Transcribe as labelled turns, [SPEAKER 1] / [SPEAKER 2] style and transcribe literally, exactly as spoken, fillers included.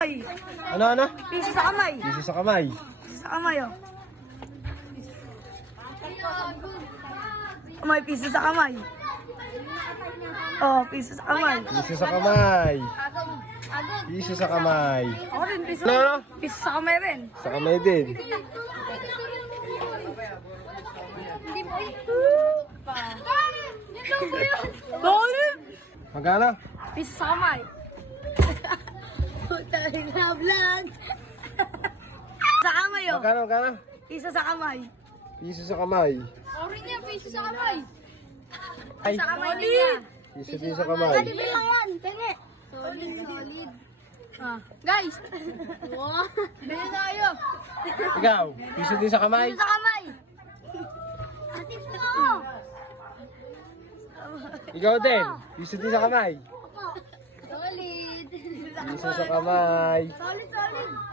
[SPEAKER 1] Ano, ano?
[SPEAKER 2] Piso sa kamay.
[SPEAKER 1] Piso sa kamay.
[SPEAKER 2] Piso sa kamay, oh. Kamay, piso sa kamay. Oh, piso sa kamay.
[SPEAKER 1] Piso sa kamay. Piso sa kamay.
[SPEAKER 2] Ako rin, piso.
[SPEAKER 1] Ano, ano?
[SPEAKER 2] Piso sa kamay rin.
[SPEAKER 1] Sa kamay din.
[SPEAKER 2] Bakit?
[SPEAKER 1] Magkano?
[SPEAKER 2] Piso sa kamay. Puta na vlog. Sa kamay, oh.
[SPEAKER 1] Magkano, magkano?
[SPEAKER 2] Piso sa kamay.
[SPEAKER 1] Piso sa kamay.
[SPEAKER 3] Orin niya, piso sa kamay.
[SPEAKER 1] Ay,
[SPEAKER 2] Sa kamay niya.
[SPEAKER 1] piso din sa kamay.
[SPEAKER 2] lang yan. Tingin.
[SPEAKER 3] Solid, solid. Ah, guys. Wow. Bili na kayo.
[SPEAKER 1] Ikaw, piso din sa kamay.
[SPEAKER 2] Piso sa kamay. Atis mo ako.
[SPEAKER 1] Ikaw din, piso din sa kamay.
[SPEAKER 3] Solid.
[SPEAKER 1] Piso sa kamay.
[SPEAKER 2] Solid, solid.